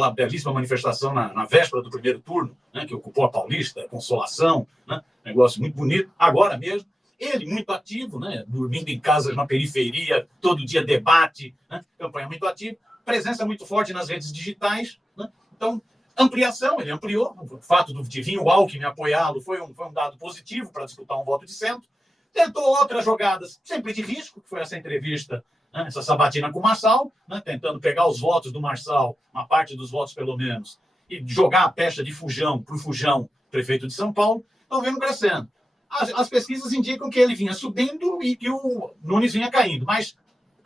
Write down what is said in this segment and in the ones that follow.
aquela belíssima manifestação na véspera do primeiro turno, né, que ocupou a Paulista, Consolação, né, negócio muito bonito, agora mesmo. Ele muito ativo, né, dormindo em casas na periferia, todo dia debate, né, campanha muito ativa, presença muito forte nas redes digitais. Né, então, ampliação, ele ampliou. O fato de vir o Alckmin apoiá-lo foi um dado positivo para disputar um voto de centro. Tentou outras jogadas, sempre de risco, que foi essa entrevista, né, essa sabatina com o Marçal, né, tentando pegar os votos do Marçal, uma parte dos votos pelo menos, e jogar a pecha de Fujão para o Fujão, prefeito de São Paulo. Estão vendo crescendo. As pesquisas indicam que ele vinha subindo e que o Nunes vinha caindo, mas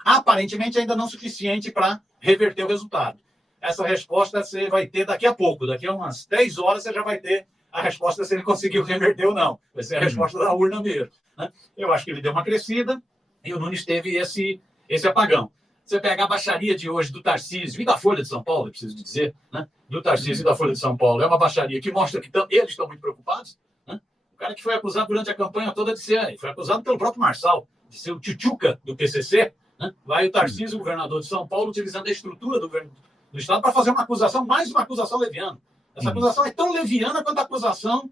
aparentemente ainda não suficiente para reverter o resultado. Essa resposta você vai ter daqui a pouco, daqui a umas 3 horas você já vai ter a resposta se ele conseguiu reverter ou não. Vai ser a resposta da urna mesmo. Né? Eu acho que ele deu uma crescida e o Nunes teve esse apagão. Você pega a baixaria de hoje do Tarcísio e da Folha de São Paulo, eu preciso dizer, né? Do Tarcísio e da Folha de São Paulo, é uma baixaria que mostra que eles estão muito preocupados. Né? O cara que foi acusado durante a campanha toda de ser, foi acusado pelo próprio Marçal, de ser o tchutchuca do PCC, né? Vai o Tarcísio, governador de São Paulo, utilizando a estrutura do Estado para fazer uma acusação, mais uma acusação leviana. Essa acusação é tão leviana quanto a acusação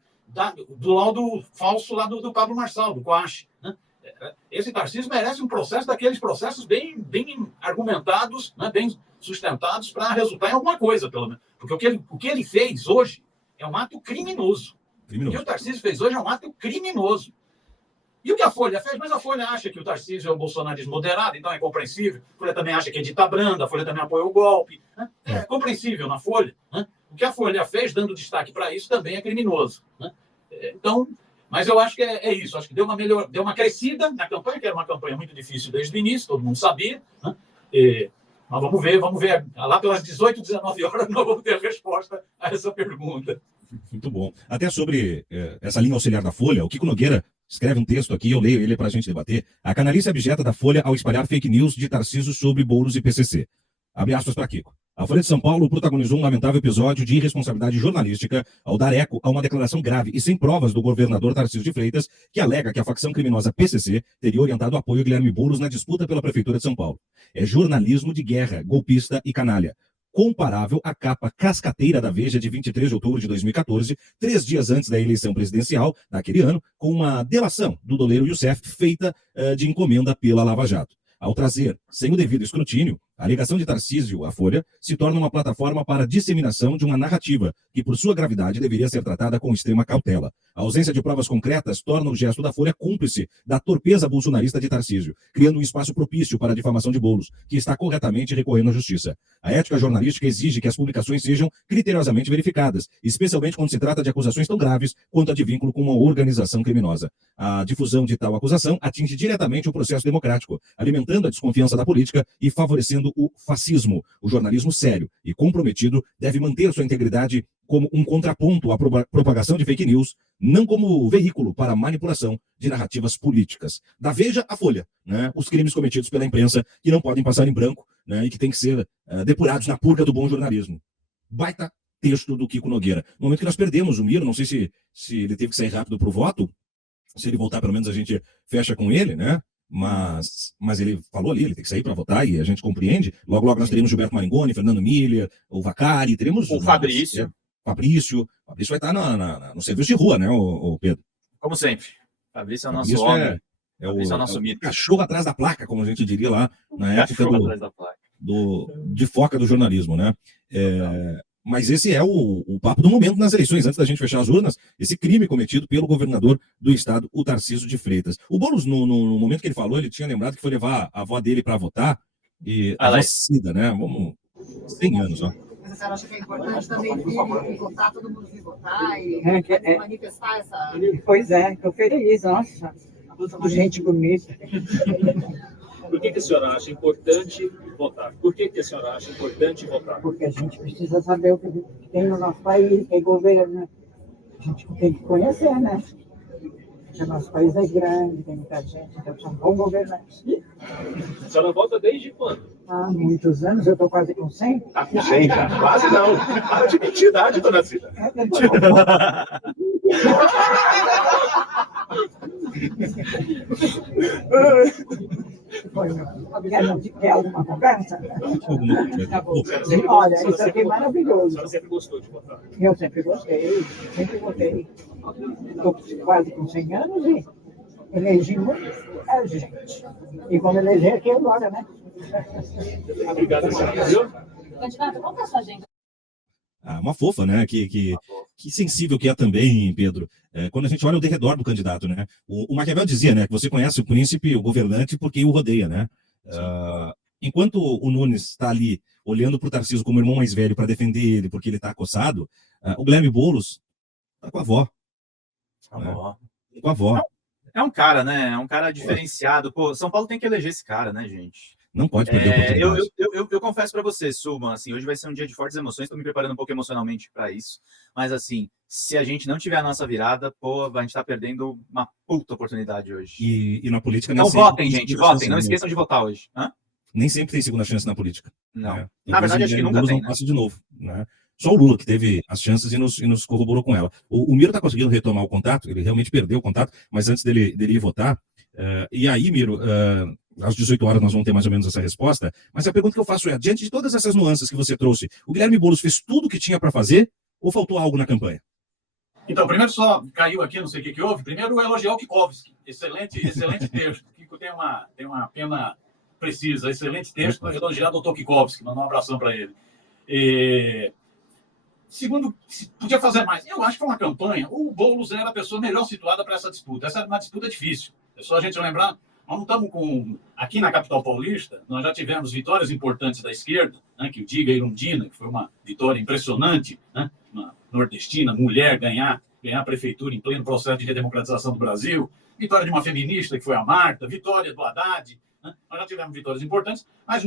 do laudo falso lá do Pablo Marçal, do Coache. Né? Esse Tarcísio merece um processo daqueles processos bem argumentados, né? Bem sustentados para resultar em alguma coisa, pelo menos. Porque o que ele fez hoje é um ato criminoso. O que o Tarcísio fez hoje é um ato criminoso. E o que a Folha fez? Mas a Folha acha que o Tarcísio é o bolsonarismo moderado, então é compreensível. A Folha também acha que é dita branda, a Folha também apoia o golpe. Né? É compreensível na Folha. Né? O que a Folha fez, dando destaque para isso, também é criminoso. Né? Então, mas eu acho que é isso. Acho que deu uma crescida na campanha, que era uma campanha muito difícil desde o início, todo mundo sabia. Né? Mas vamos ver. Lá pelas 18, 19 horas, nós vamos ter a resposta a essa pergunta. Muito bom. Até sobre essa linha auxiliar da Folha, o Kiko Nogueira escreve um texto aqui, eu leio ele para a gente debater. A canalice abjeta da Folha ao espalhar fake news de Tarcísio sobre Boulos e PCC. Abre aspas para Kiko. A Folha de São Paulo protagonizou um lamentável episódio de irresponsabilidade jornalística ao dar eco a uma declaração grave e sem provas do governador Tarcísio de Freitas, que alega que a facção criminosa PCC teria orientado o apoio a Guilherme Boulos na disputa pela Prefeitura de São Paulo. É jornalismo de guerra, golpista e canalha. Comparável à capa cascateira da Veja de 23 de outubro de 2014, 3 dias antes da eleição presidencial daquele ano, com uma delação do doleiro Youssef feita de encomenda pela Lava Jato. Ao trazer, sem o devido escrutínio, a alegação de Tarcísio à Folha se torna uma plataforma para a disseminação de uma narrativa que, por sua gravidade, deveria ser tratada com extrema cautela. A ausência de provas concretas torna o gesto da Folha cúmplice da torpeza bolsonarista de Tarcísio, criando um espaço propício para a difamação de Boulos, que está corretamente recorrendo à justiça. A ética jornalística exige que as publicações sejam criteriosamente verificadas, especialmente quando se trata de acusações tão graves quanto a de vínculo com uma organização criminosa. A difusão de tal acusação atinge diretamente o processo democrático, alimentando a desconfiança da política e favorecendo o fascismo. O jornalismo sério e comprometido deve manter sua integridade como um contraponto à propagação de fake news, não como veículo para a manipulação de narrativas políticas. Da Veja à Folha, né? Os crimes cometidos pela imprensa que não podem passar em branco, né? E que têm que ser depurados na purga do bom jornalismo. Baita texto do Kiko Nogueira. No momento que nós perdemos o Miro, não sei se ele teve que sair rápido para o voto, se ele voltar, pelo menos a gente fecha com ele, né? Mas ele falou ali, ele tem que sair para votar e a gente compreende. Logo, logo nós teremos Gilberto Maringoni, Fernando Miller, o Vacari, teremos... O Fabrício. Fabrício vai estar no serviço de rua, né, o Pedro? Como sempre. Fabrício é o nosso homem. É o nosso mito. Cachorro atrás da placa, como a gente diria lá, na época de foca do jornalismo, né? Mas esse é o papo do momento nas eleições, antes da gente fechar as urnas, esse crime cometido pelo governador do estado, o Tarcísio de Freitas. O Boulos, no momento que ele falou, ele tinha lembrado que foi levar a avó dele para votar, e a avó Cida, né? Vamos, 100 anos, ó. Mas a senhora acha que é importante também vir votar, todo mundo vir votar e manifestar essa... Pois é, estou feliz, nossa, tudo gente bonita. Por que a senhora acha importante votar? Por que a senhora acha importante votar? Porque a gente precisa saber o que tem no nosso país, quem governa. A gente tem que conhecer, né? Porque o nosso país é grande, tem muita gente, então são bons governantes. A senhora vota desde quando? Há muitos anos, eu estou quase com 100. Tá com 100 já? Quase não. Para de mentir idade, dona Cida. Quer alguma conversa? Tá bom. Olha, isso aqui é maravilhoso. Você sempre gostou de votar? Eu sempre gostei, sempre votei. Estou quase com 100 anos e elegi muita gente. E vamos eleger aqui agora, né? Obrigado, senhor. Candidato, qual que é a sua agenda? Uma fofa, né? Que sensível que é também, Pedro. Quando a gente olha ao derredor do candidato, né? O Maquiavel dizia, né? Que você conhece o príncipe, o governante, porque o rodeia, né? Enquanto o Nunes está ali olhando para o Tarcísio como irmão mais velho para defender ele, porque ele está acossado, o Guilherme Boulos está com a avó. Com a avó. É um cara, né? É um cara diferenciado. Pô, São Paulo tem que eleger esse cara, né, gente? Não pode perder a oportunidade. Eu confesso para você, Sulman, assim, hoje vai ser um dia de fortes emoções, estou me preparando um pouco emocionalmente para isso, mas assim, se a gente não tiver a nossa virada, pô, a gente está perdendo uma puta oportunidade hoje. E na política... Então votem, gente, votem, não esqueçam de votar hoje. Nem sempre tem segunda chance na política. Não. Né? Na verdade, acho que nunca tem, não passa de novo, né? Só o Lula que teve as chances e nos corroborou com ela. O Miro está conseguindo retomar o contato, ele realmente perdeu o contato, mas antes dele ir votar, e aí, Miro, às 18 horas nós vamos ter mais ou menos essa resposta, mas a pergunta que eu faço é, diante de todas essas nuances que você trouxe, o Guilherme Boulos fez tudo o que tinha para fazer ou faltou algo na campanha? Então, primeiro só caiu aqui, não sei o que houve, primeiro elogiar o Kikowski, excelente texto, Kiko tem uma pena precisa, excelente texto, elogiar o Dr. Kikowski, mandar um abração para ele. Segundo, podia fazer mais. Eu acho que foi uma campanha. O Boulos era a pessoa melhor situada para essa disputa. Essa é uma disputa difícil. É só a gente lembrar. Nós não estamos com. Aqui na capital paulista, nós já tivemos vitórias importantes da esquerda, né, que o Diga Irundina, que foi uma vitória impressionante, né, uma nordestina, mulher ganhar a prefeitura em pleno processo de redemocratização do Brasil. Vitória de uma feminista, que foi a Marta. Vitória do Haddad. Nós já tivemos vitórias importantes, mas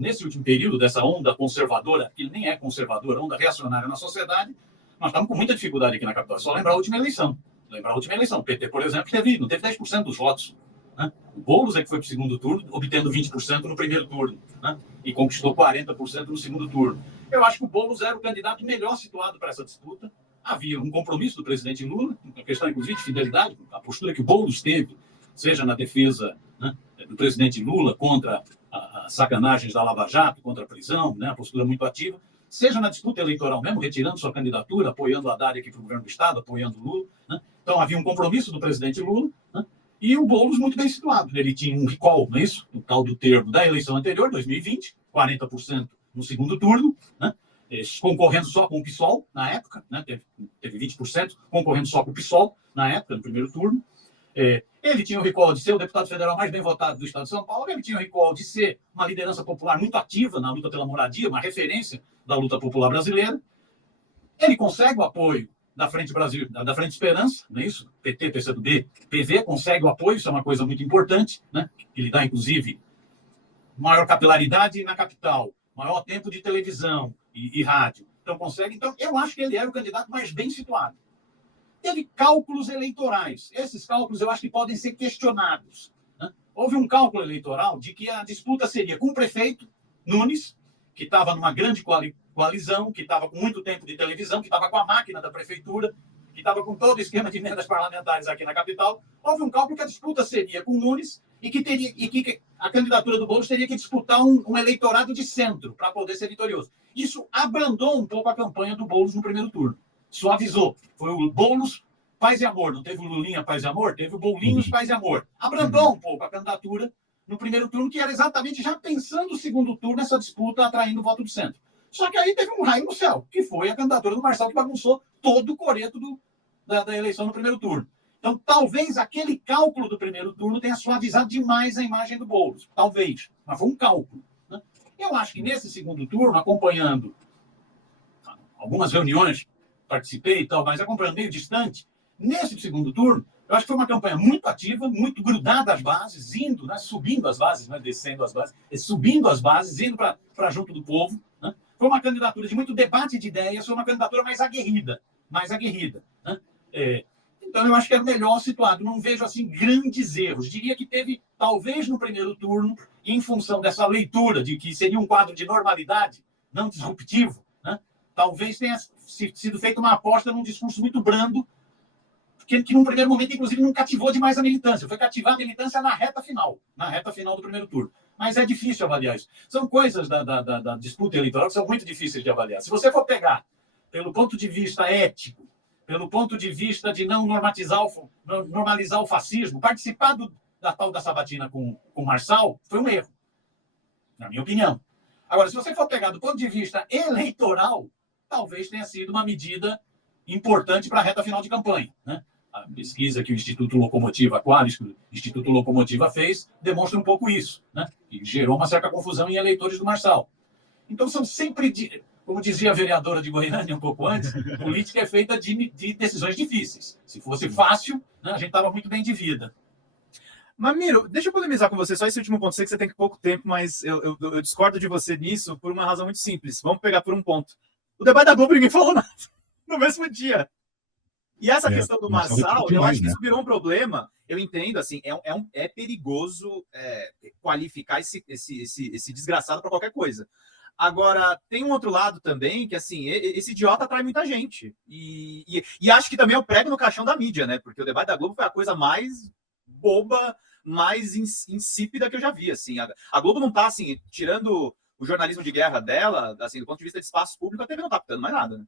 nesse último período, dessa onda conservadora, que nem é conservadora, onda reacionária na sociedade, nós estamos com muita dificuldade aqui na capital. É só lembrar a última eleição. O PT, por exemplo, não teve 10% dos votos. Né? O Boulos é que foi para o segundo turno, obtendo 20% no primeiro turno, né? E conquistou 40% no segundo turno. Eu acho que o Boulos era o candidato melhor situado para essa disputa. Havia um compromisso do presidente Lula, uma questão, inclusive, de fidelidade, a postura que o Boulos teve, seja na defesa, né, do presidente Lula contra as sacanagens da Lava Jato, contra a prisão, né, a postura muito ativa, seja na disputa eleitoral mesmo, retirando sua candidatura, apoiando a Haddad aqui para o governo do Estado, apoiando o Lula. Né? Então, havia um compromisso do presidente Lula, né, e o Boulos muito bem situado. Ele tinha um recall, não é isso? O tal do termo da eleição anterior, 2020, 40% no segundo turno, né, concorrendo só com o PSOL na época, né, teve 20%, concorrendo só com o PSOL na época, no primeiro turno. Ele tinha o recall de ser o deputado federal mais bem votado do estado de São Paulo, ele tinha o recall de ser uma liderança popular muito ativa na luta pela moradia, uma referência da luta popular brasileira. Ele consegue o apoio da Frente Brasil, da Frente Esperança, não é isso? PT, PCdoB, PV, consegue o apoio, isso é uma coisa muito importante, né? Que lhe dá, inclusive, maior capilaridade na capital, maior tempo de televisão e rádio. Então, consegue. Então, eu acho que ele era o candidato mais bem situado. Teve cálculos eleitorais. Esses cálculos eu acho que podem ser questionados. Né? Houve um cálculo eleitoral de que a disputa seria com o prefeito Nunes, que estava numa grande coalizão, que estava com muito tempo de televisão, que estava com a máquina da prefeitura, que estava com todo o esquema de emendas parlamentares aqui na capital. Houve um cálculo que a disputa seria com o Nunes e que a candidatura do Boulos teria que disputar um eleitorado de centro para poder ser vitorioso. Isso abrandou um pouco a campanha do Boulos no primeiro turno. Suavizou. Foi o Boulos Paz e Amor. Não teve o Lulinha Paz e Amor, teve o Boulinhos Paz e Amor. Abrandou um pouco a candidatura no primeiro turno, que era exatamente já pensando o segundo turno, essa disputa atraindo o voto do centro. Só que aí teve um raio no céu, que foi a candidatura do Marcelo, que bagunçou todo o coreto da eleição no primeiro turno. Então, talvez aquele cálculo do primeiro turno tenha suavizado demais a imagem do Boulos. Talvez. Mas foi um cálculo. Né? Eu acho que nesse segundo turno, acompanhando algumas reuniões, participei e tal, mas acompanhando meio distante, nesse segundo turno, eu acho que foi uma campanha muito ativa, muito grudada às bases, indo, né, subindo as bases, não é descendo as bases, subindo as bases, indo para junto do povo. Né? Foi uma candidatura de muito debate de ideias, foi uma candidatura mais aguerrida. Né? Então, eu acho que era melhor situado. Não vejo, assim, grandes erros. Diria que teve, talvez no primeiro turno, em função dessa leitura de que seria um quadro de normalidade, não disruptivo, né? Talvez tenha sido feita uma aposta num discurso muito brando, que num primeiro momento, inclusive, não cativou demais a militância. Foi cativar a militância na reta final do primeiro turno. Mas é difícil avaliar isso. São coisas da disputa eleitoral que são muito difíceis de avaliar. Se você for pegar pelo ponto de vista ético, pelo ponto de vista de não normalizar o fascismo, participar da tal da sabatina com o Marçal foi um erro, na minha opinião. Agora, se você for pegar do ponto de vista eleitoral, talvez tenha sido uma medida importante para a reta final de campanha, né? A pesquisa que o Instituto Locomotiva, a Qualis, que o Instituto Locomotiva fez, demonstra um pouco isso, né? E gerou uma certa confusão em eleitores do Marçal. Então, são sempre, como dizia a vereadora de Goiânia um pouco antes, política é feita de decisões difíceis. Se fosse fácil, né, a gente estava muito bem de vida. Mamiro, deixa eu polemizar com você, só esse último ponto. Sei que você tem pouco tempo, mas eu discordo de você nisso por uma razão muito simples. Vamos pegar por um ponto. O debate da Globo ninguém falou nada no mesmo dia. E essa questão do Marçal, eu acho que isso virou um problema. Eu entendo, assim, é perigoso qualificar esse desgraçado para qualquer coisa. Agora, tem um outro lado também, que assim, esse idiota atrai muita gente. E acho que também é o prego no caixão da mídia, né? Porque o debate da Globo foi a coisa mais boba, mais insípida que eu já vi, assim. A Globo não tá, assim, tirando o jornalismo de guerra dela, assim, do ponto de vista de espaço público, a TV não tá pitando mais nada, né?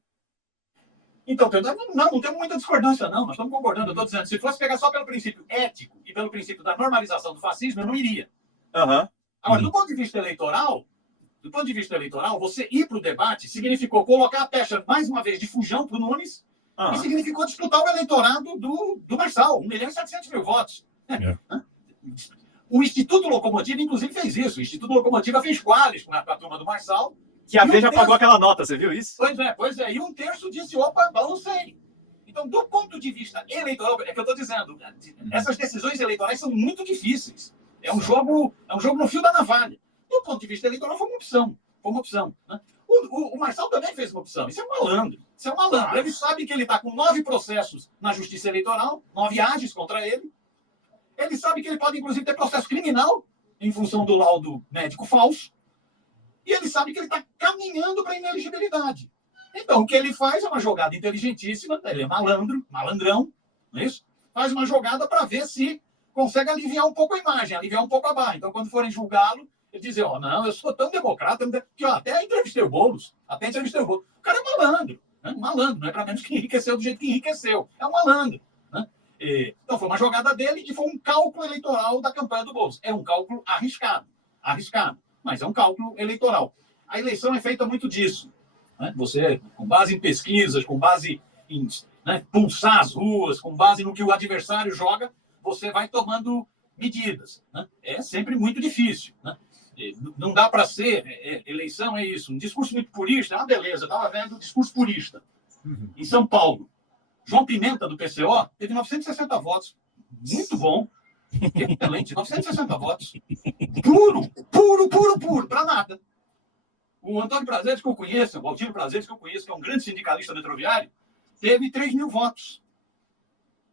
Então, não temos muita discordância, não. Nós estamos concordando. Eu estou dizendo, se fosse pegar só pelo princípio ético e pelo princípio da normalização do fascismo, eu não iria. Agora, do ponto de vista eleitoral, você ir para o debate significou colocar a pecha, mais uma vez, de fujão para o Nunes e significou disputar o eleitorado do Marçal, 1.700.000 votos. O Instituto Locomotiva, inclusive, fez isso. O Instituto Locomotiva fez Qualis com a turma do Marçal. Que a Veja pagou aquela nota, você viu isso? Pois é. E um terço disse, opa, balancei. Então, do ponto de vista eleitoral, é que eu estou dizendo, essas decisões eleitorais são muito difíceis. É um jogo no fio da navalha. Do ponto de vista eleitoral, foi uma opção. Né? O Marçal também fez uma opção. Isso é um malandro. Ele sabe que ele está com 9 processos na Justiça Eleitoral, 9 ages contra ele. Ele sabe que ele pode, inclusive, ter processo criminal em função do laudo médico falso. E ele sabe que ele está caminhando para a ineligibilidade. Então, o que ele faz é uma jogada inteligentíssima, ele é malandrão, não é isso? Faz uma jogada para ver se consegue aliviar um pouco a imagem, aliviar um pouco a barra. Então, quando forem julgá-lo, ele diz, não, eu sou tão democrata, que até entrevistei o Boulos. O cara é malandro, né? Malandro, não é para menos que enriqueceu do jeito que enriqueceu. É um malandro. Né? Então, foi uma jogada dele e foi um cálculo eleitoral da campanha do Boulos. É um cálculo arriscado, mas é um cálculo eleitoral. A eleição é feita muito disso. Né? Você, com base em pesquisas, com base em pulsar as ruas, com base no que o adversário joga, você vai tomando medidas. Né? É sempre muito difícil. Né? Não dá para ser, eleição é isso, um discurso muito purista, beleza, eu estava vendo um discurso purista. Em São Paulo, João Pimenta, do PCO, teve 960 votos. Muito bom. Excelente, 960 votos. Puro, para nada. O Antônio Prazeres, que eu conheço, o Altino Prazeres, que eu conheço, que é um grande sindicalista metroviário, teve 3.000 votos.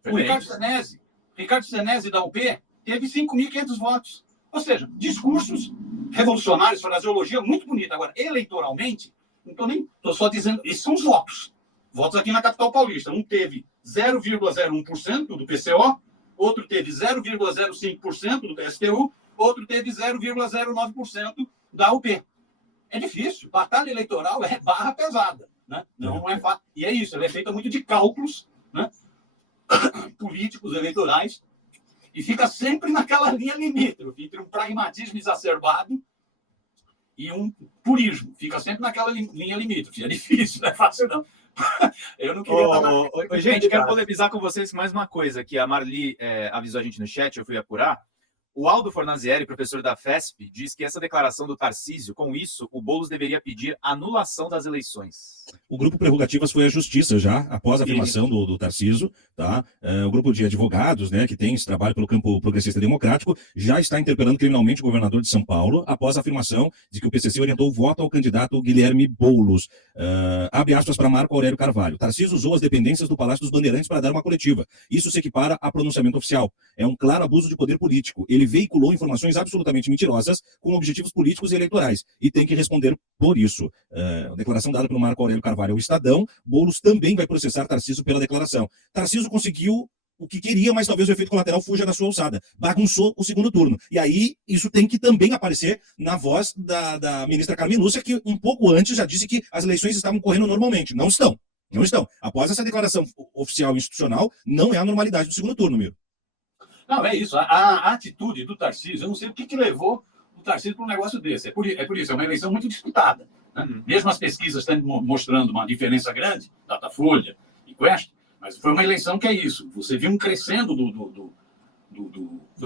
O Ricardo Senesi, da UP, teve 5.500 votos. Ou seja, discursos revolucionários, fraseologia muito bonita. Agora, eleitoralmente, estou só dizendo, esses são os votos. Votos aqui na capital paulista. Um teve 0,01% do PCO, outro teve 0,05% do PSTU, outro teve 0,09% da UP. É difícil. Batalha eleitoral é barra pesada. Né? Não é fácil. E é isso, ela é feita muito de cálculos, né? Políticos, eleitorais, e fica sempre naquela linha limítrofe entre um pragmatismo exacerbado e um purismo. Fica sempre naquela linha limítrofe. É difícil, não é fácil, não. Eu não queria gente, quero polemizar com vocês mais uma coisa que a Marli avisou a gente no chat, eu fui apurar. O Aldo Fornazieri, professor da FESP, diz que essa declaração do Tarcísio, com isso, o Boulos deveria pedir anulação das eleições. O grupo Prerrogativas foi à justiça já, após a afirmação do Tarcísio, tá? O grupo de advogados, né, que tem esse trabalho pelo campo progressista democrático, já está interpelando criminalmente o governador de São Paulo, após a afirmação de que o PCC orientou o voto ao candidato Guilherme Boulos. Abre aspas para Marco Aurélio Carvalho. Tarcísio usou as dependências do Palácio dos Bandeirantes para dar uma coletiva. Isso se equipara a pronunciamento oficial. É um claro abuso de poder político. Ele veiculou informações absolutamente mentirosas com objetivos políticos e eleitorais e tem que responder por isso. Declaração dada pelo Marco Aurélio Carvalho ao Estadão. Boulos também vai processar Tarcísio pela declaração. Tarcísio conseguiu o que queria, mas talvez o efeito colateral fuja da sua alçada. Bagunçou o segundo turno. E aí, isso tem que também aparecer na voz da ministra Carmen Lúcia, que um pouco antes já disse que as eleições estavam correndo normalmente. Não estão. Não estão. Após essa declaração oficial e institucional, não é a normalidade do segundo turno, Miro. Não, é isso. A atitude do Tarcísio, eu não sei o que levou o Tarcísio para um negócio desse. É por isso, é uma eleição muito disputada. Né? Mesmo as pesquisas estão mostrando uma diferença grande, Datafolha e Quest, mas foi uma eleição que é isso. Você viu um crescendo do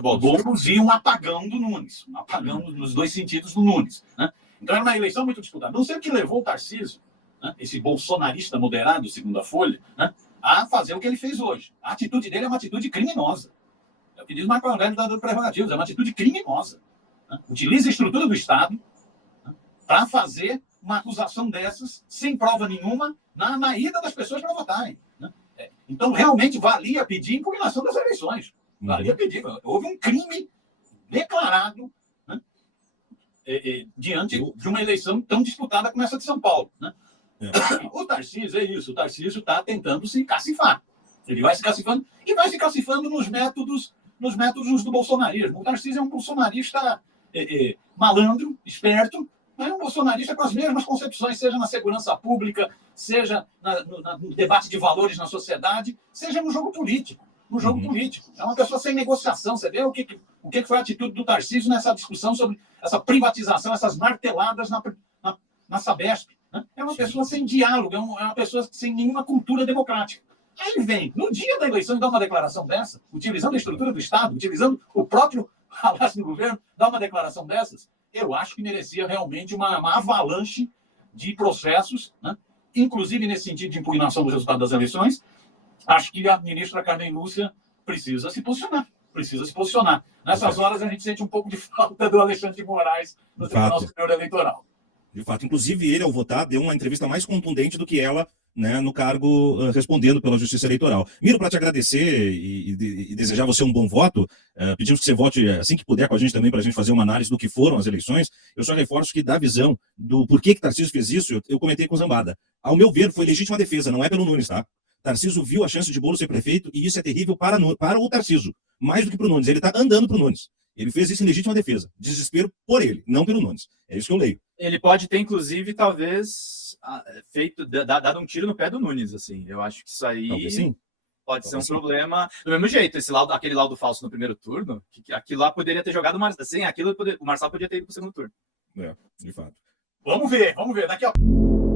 Boulos e um apagão do Nunes. Um apagão nos dois sentidos do Nunes. Né? Então era uma eleição muito disputada. Não sei o que levou o Tarcísio, né, esse bolsonarista moderado, segundo a Folha, né, a fazer o que ele fez hoje. A atitude dele é uma atitude criminosa. É o que diz Marco Aurélio da Prerrogativas, é uma atitude criminosa. Né? Utiliza a estrutura do Estado, né, para fazer uma acusação dessas, sem prova nenhuma, na ida das pessoas para votarem. Né? Então, realmente, valia pedir impugnação das eleições. Valia pedir. Houve um crime declarado, né, diante de uma eleição tão disputada como essa de São Paulo. Né? O Tarcísio é isso. O Tarcísio está tentando se cacifar. Ele vai se cacifando e vai se cacifando nos métodos do bolsonarismo. O Tarcísio é um bolsonarista malandro, esperto, mas é um bolsonarista com as mesmas concepções, seja na segurança pública, seja no debate de valores na sociedade, seja no jogo político. No jogo político. É uma pessoa sem negociação. Você vê o que foi a atitude do Tarcísio nessa discussão sobre essa privatização, essas marteladas na Sabesp. Né? É uma pessoa sem diálogo, é uma pessoa sem nenhuma cultura democrática. Aí ele vem, no dia da eleição, e dá uma declaração dessa, utilizando a estrutura do Estado, utilizando o próprio palácio do governo, dá uma declaração dessas. Eu acho que merecia realmente uma avalanche de processos, né? Inclusive nesse sentido de impugnação do resultado das eleições. Acho que a ministra Carmen Lúcia precisa se posicionar. Nessas horas, a gente sente um pouco de falta do Alexandre de Moraes no Tribunal Superior Eleitoral. De fato, inclusive ele, ao votar, deu uma entrevista mais contundente do que ela, né, no cargo, respondendo pela Justiça Eleitoral. Miro, para te agradecer e desejar você um bom voto, pedimos que você vote assim que puder com a gente também, para a gente fazer uma análise do que foram as eleições. Eu só reforço que da visão do porquê que Tarcísio fez isso, eu comentei com o Zambada. Ao meu ver, foi legítima defesa, não é pelo Nunes, tá? Tarcísio viu a chance de Boulos ser prefeito e isso é terrível para o Tarcísio, mais do que para o Nunes. Ele está andando para o Nunes. Ele fez isso em legítima defesa. Desespero por ele, não pelo Nunes. É isso que eu leio. Ele pode ter, inclusive, talvez, dado um tiro no pé do Nunes, assim. Eu acho que isso aí sim. Pode ser um problema. Do mesmo jeito, aquele laudo falso no primeiro turno, aquilo lá poderia ter jogado o Marçal. Sem aquilo, o Marçal podia ter ido para o segundo turno. De fato. Vamos ver. Daqui a pouco.